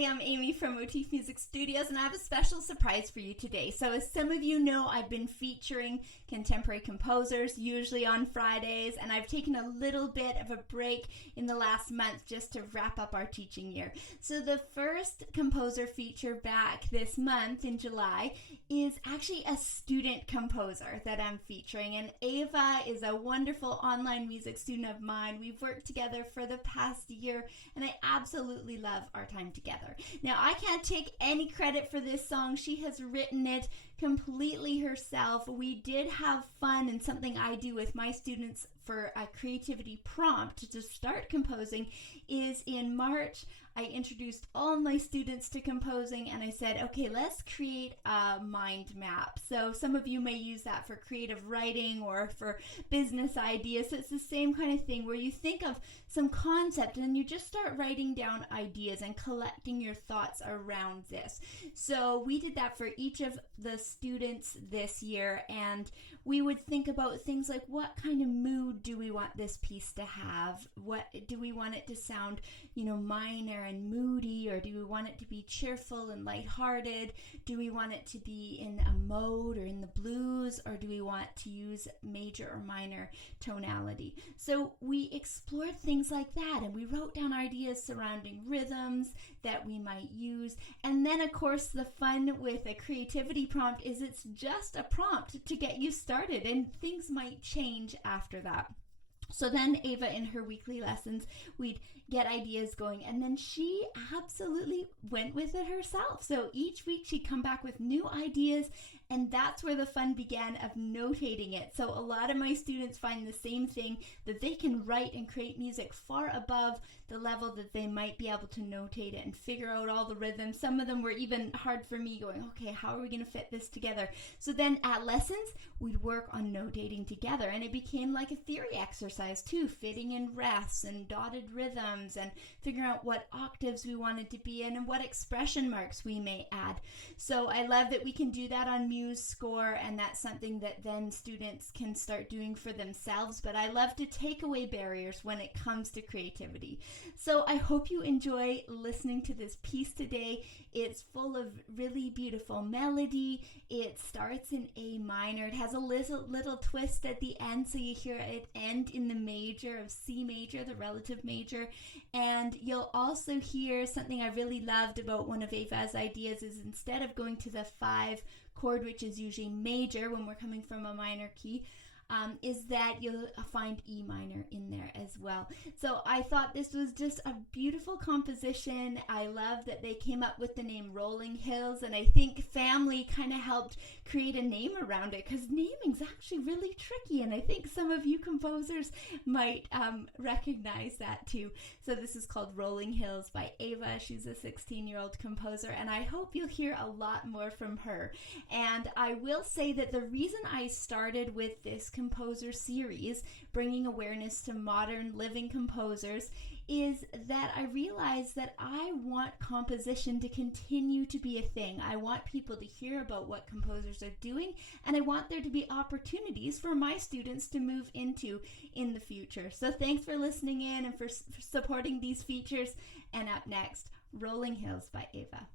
Hey, I'm Amy from Motif Music Studios, and I have a special surprise for you today. So as some of you know, I've been featuring contemporary composers, usually on Fridays, and I've taken a little bit of a break in the last month just to wrap up our teaching year. So the first composer feature back this month in July is actually a student composer that I'm featuring, and Ava is a wonderful online music student of mine. We've worked together for the past year, and I absolutely love our time together. Now, I can't take any credit for this song. She has written it completely herself. We did have fun, and something I do with my students for a creativity prompt to start composing is in March. I introduced all my students to composing, and I said, okay, let's create a mind map. So some of you may use that for creative writing or for business ideas. So it's the same kind of thing where you think of some concept and you just start writing down ideas and collecting your thoughts around this. So we did that for each of the students this year, and we would think about things like, what kind of mood do we want this piece to have? What do we want it to sound, minor and moody, or do we want it to be cheerful and lighthearted? Do we want it to be in a mode or in the blues, or do we want to use major or minor tonality? So we explored things like that, and we wrote down ideas surrounding rhythms that we might use. And then, of course, the fun with a creativity prompt is it's just a prompt to get you started, and things might change after that. So then Ava, in her weekly lessons, we'd get ideas going, and then she absolutely went with it herself. So each week she'd come back with new ideas, and that's where the fun began of notating it. So a lot of my students find the same thing, that they can write and create music far above the level that they might be able to notate it and figure out all the rhythms. Some of them were even hard for me, going, okay, how are we going to fit this together? So then at lessons, we'd work on notating together, and it became like a theory exercise too, fitting in rests and dotted rhythms and figuring out what octaves we wanted to be in and what expression marks we may add. So I love that we can do that on MuseScore, and that's something that then students can start doing for themselves. But I love to take away barriers when it comes to creativity. So I hope you enjoy listening to this piece today. It's full of really beautiful melody. It starts in A minor. It has a little twist at the end, so you hear it end in the major of C major, the relative major. And you'll also hear something I really loved about one of Ava's ideas is, instead of going to the 5 chord, which is usually major when we're coming from a minor key, is that you'll find E minor in there as well. So I thought this was just a beautiful composition. I love that they came up with the name Rolling Hills, and I think family kind of helped create a name around it, because naming's actually really tricky, and I think some of you composers might recognize that too. So this is called Rolling Hills by Ava. She's a 16-year-old composer, and I hope you'll hear a lot more from her. And I will say that the reason I started with this composer series, bringing awareness to modern living composers, is that I realized that I want composition to continue to be a thing. I want people to hear about what composers are doing, and I want there to be opportunities for my students to move into in the future. So thanks for listening in and for supporting these features. And up next, Rolling Hills by Ava.